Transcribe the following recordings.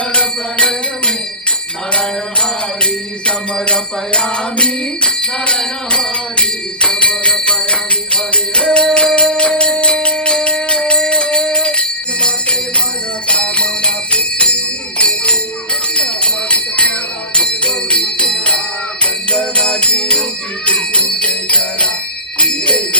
नियत्यं सकल प्रणयमे नारायण हरी समर्पयामि नारायण हरी समर्पयामि हरे मते मन कामना गौरी तुमरा चंदनाची उभी तुमचे करा हिरे जय मुकुट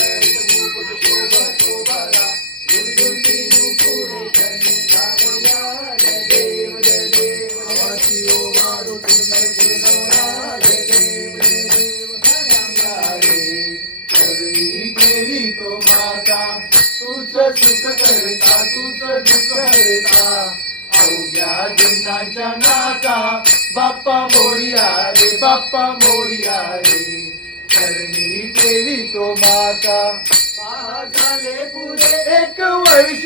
सुख करता तूच दुःख करता अवघ्या जिन्नाच्या नाता बाप्पा मोडिया रे बाप्पा मोडिया रे करणी देवी तो माता पहा झाले पुरे एक वर्ष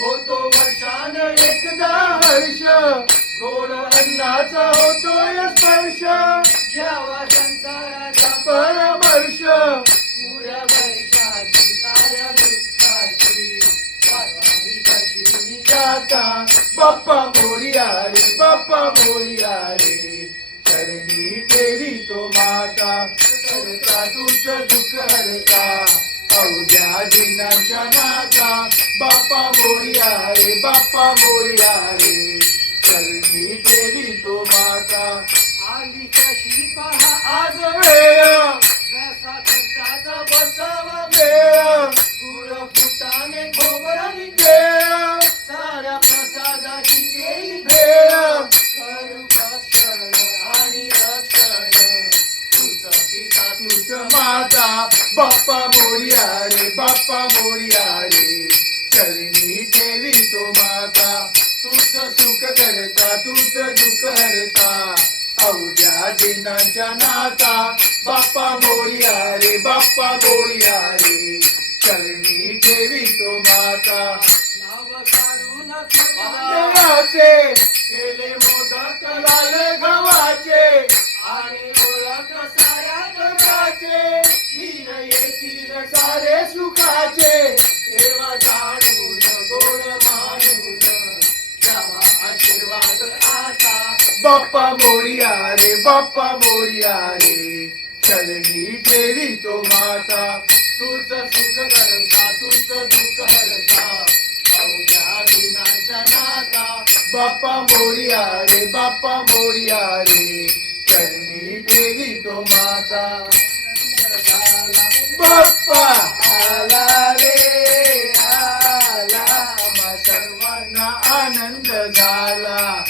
होतो वर्षान एकदा हर्ष गोड अन्नाचा होतोय स्पर्श घ्यावा जाता बाप्पा मोरिया रे बाप्पा मोरिया रे. चरणी देवी तो माता करता तुझ दुःख हरता. अवघ्या दिनाच्या नाता बाप्पा मोरिया रे बाप्पा मोरिया रे. चरणी देवी तो माता. आली कशी पहा आज वेळ. बसावा वेळ. बाप्पा मोरिया रे बाप्पा मोरिया रे. चरणी देवी तो माता. तुझ सुख करता तुझ दुःख हरता. अवघ्या दिनाच्या नाता. बाप्पा मोरिया रे बाप्पा मोरिया रे. चरणी देवी तो माता. नाव काढू नका देवाचे केले मोदक लाले गव्हाचे. बाप्पा मोरिया रे बाप्पा मोरिया रे. चलनी देवी तो माता तुझ सुख करता तुझ दुःख हरता. अवघ्या दिनाच्या नाता बाप्पा मोरिया रे बाप्पा मोरिया रे. चरणी देवी तो माता. बाप्पा आला रे आला. आम्हा सर्वांना आनंद झाला.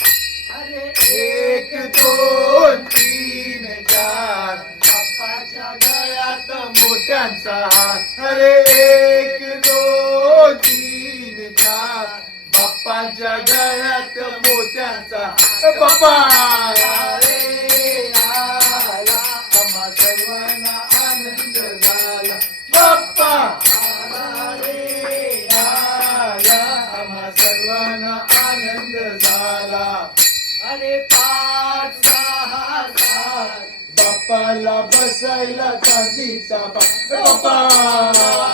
दोन तीन चार. बाप्पाच्या गळ्यात मोत्यांचा हार अरे एक दोन तीन चार. बाप्पाच्या गळ्यात मोत्यांचा हार. बाप्पा! बसायला चांदीचा बाप्पा!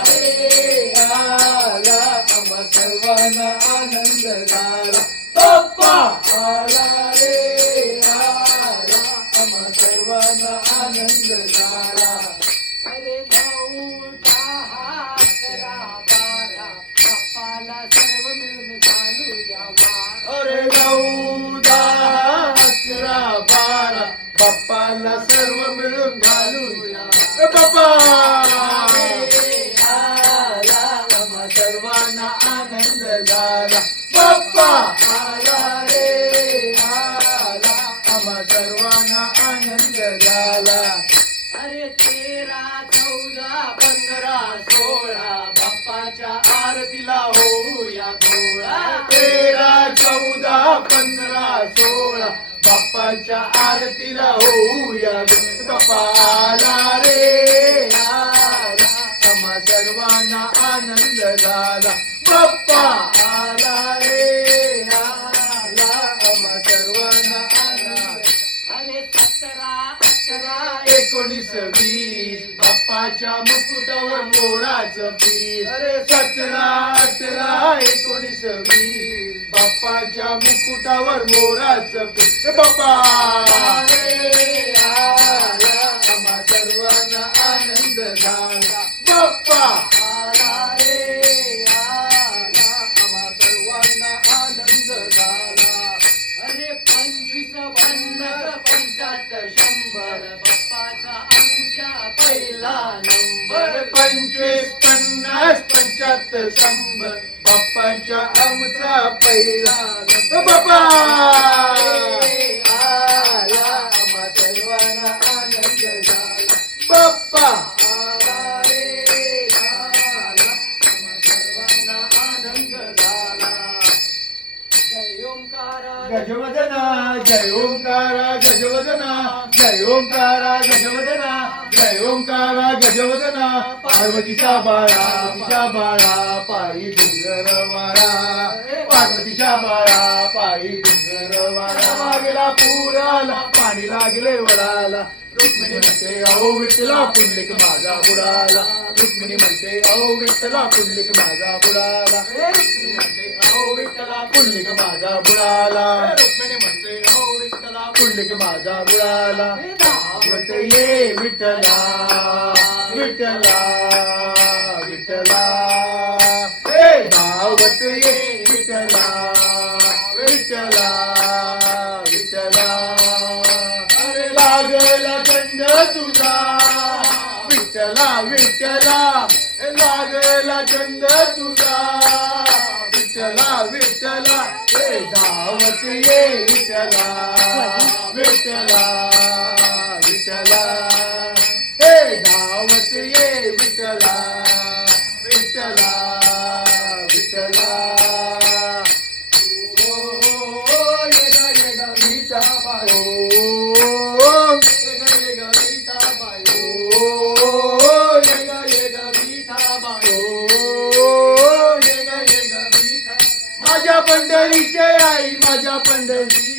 रे आला आम्हा सर्वांना आनंद झाला. बाप्पा! आला रे आला आम्हा सर्वांना आनंद झाला. अरे नऊ दहा अकरा बारा बाप्पाला सर्व मिळून घालूया वार. अरे दहा अकरा बारा बाप्पाला सर्व मिळून घालूया बाप्पा! सर्वांना आनंद झाला. बाप्पा! आला रे आला. आम्हा सर्वांना बाप्पाच्या आरतीला होऊया. बाप्पा आला रे. आला आम्हा सर्वांना आनंद झाला. बाप्पा आला रे. आला आम्हा सर्वांना आनंद अरे सतरा अठरा एकोणीस वीस. बाप्पाच्या मुकुटावर मोराचं पीस. अरे सतरा अठरा एकोणीस वीस. बाप्पाच्या मुकुटावर मोराचं फूल बाप्पा! आम्हा सर्वांना आनंद झाला. बाप्पा! आम्हा सर्वांना आनंद झाला. अरे पंचवीस पन्नास पंचाहत्तर शंभर बाप्पाचा आमच्या पहिला नंबर. पंचवीस पन्नास पंच्याहत्तर शंभर. बाप्पाच्या आमचा पहिला बाप्पा! आला सर्वांना. पार्वतीचा बाळा तिच्या बाळा पायी डोंगर वारा. पार्वतीच्या बाळा पायी डोंगर वारा. मागेला पुराला पाणी लागले वळाला रुक्मिणी म्हणते अहो विठ्ठला पुंडलिक माझा बुडाला. रुक्मिणी म्हणते अहो विठ्ठला पुंडलिक माझा बुडाला. रुक्मिणी म्हणते अहो विठ्ठला पुंडलिक माझा बुडाला. रुक्मिणी म्हणते अहो विठ्ठला पुंडलिक माझा बुडाला. धावत ये विठ्ठला. विठ्ठला विठ्ठला. ए धावत ये विठ्ठला विठ्ठला विठ्ठला. अरे लागला गंध तुझा. विठ्ठला विठ्ठला. लागला गंध तुझा. विठ्ठला विठ्ठला. ए धावत ये विठ्ठला विठ्ठला विठ्ठला. धावत ये विठला विठला विठला। माझ्या पंढरीचे आई माझ्या पंढरी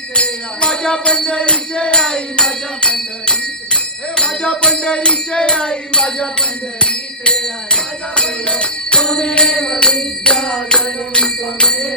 माझ्या पंढरीचे आई माझ्या माझ्या पंढरीचे आई माझ्या पंढरीचे आई. माझ्या पंढरी त्वमेव त्वमेव त्वमेव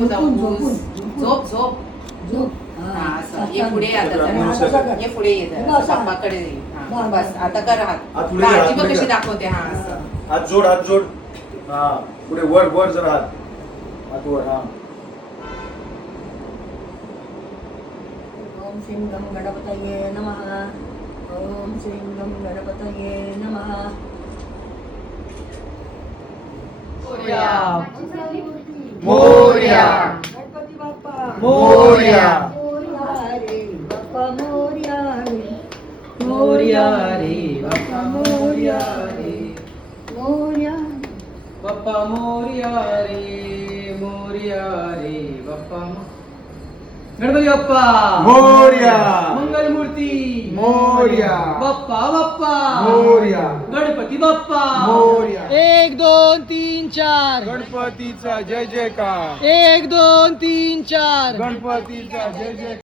नको जाऊ झोपून, झोपून. झोप झोप. हा, ये पुढे आता. ये पुढे ये हे जरा. बस, हा. बाप्पाकडे ये. हा, बस, बस. बस. आता कर हात. हात पुढे कर, काळजी हात बघ पुढे कशी कर. दाखवते? हा असं. हात जोड हात जोड. हा पुढे वर वर जरा हात. हात वर हा. ओम श्रीं गम गणपतये नमः. ओम श्रीं गम गणपतये नमः. मोरया. गणपती बाप्पा. मोरया. मोरया रे बाप्पा मोरया रे. मोरया रे बाप्पा मोरया रे. मोरया. बाप्पा मोरया रे मोरया रे बाप्पा. गणपती बाप्पा. मोरया. मंगल मंगलमूर्ती. मोर्या. बाप्पा बाप्पा. मोर्या. गणपती बाप्पा. मोर्या. एक दोन तीन चार. गणपतीचा जय जयकार. एक दोन तीन चार. गणपतीचा जय जय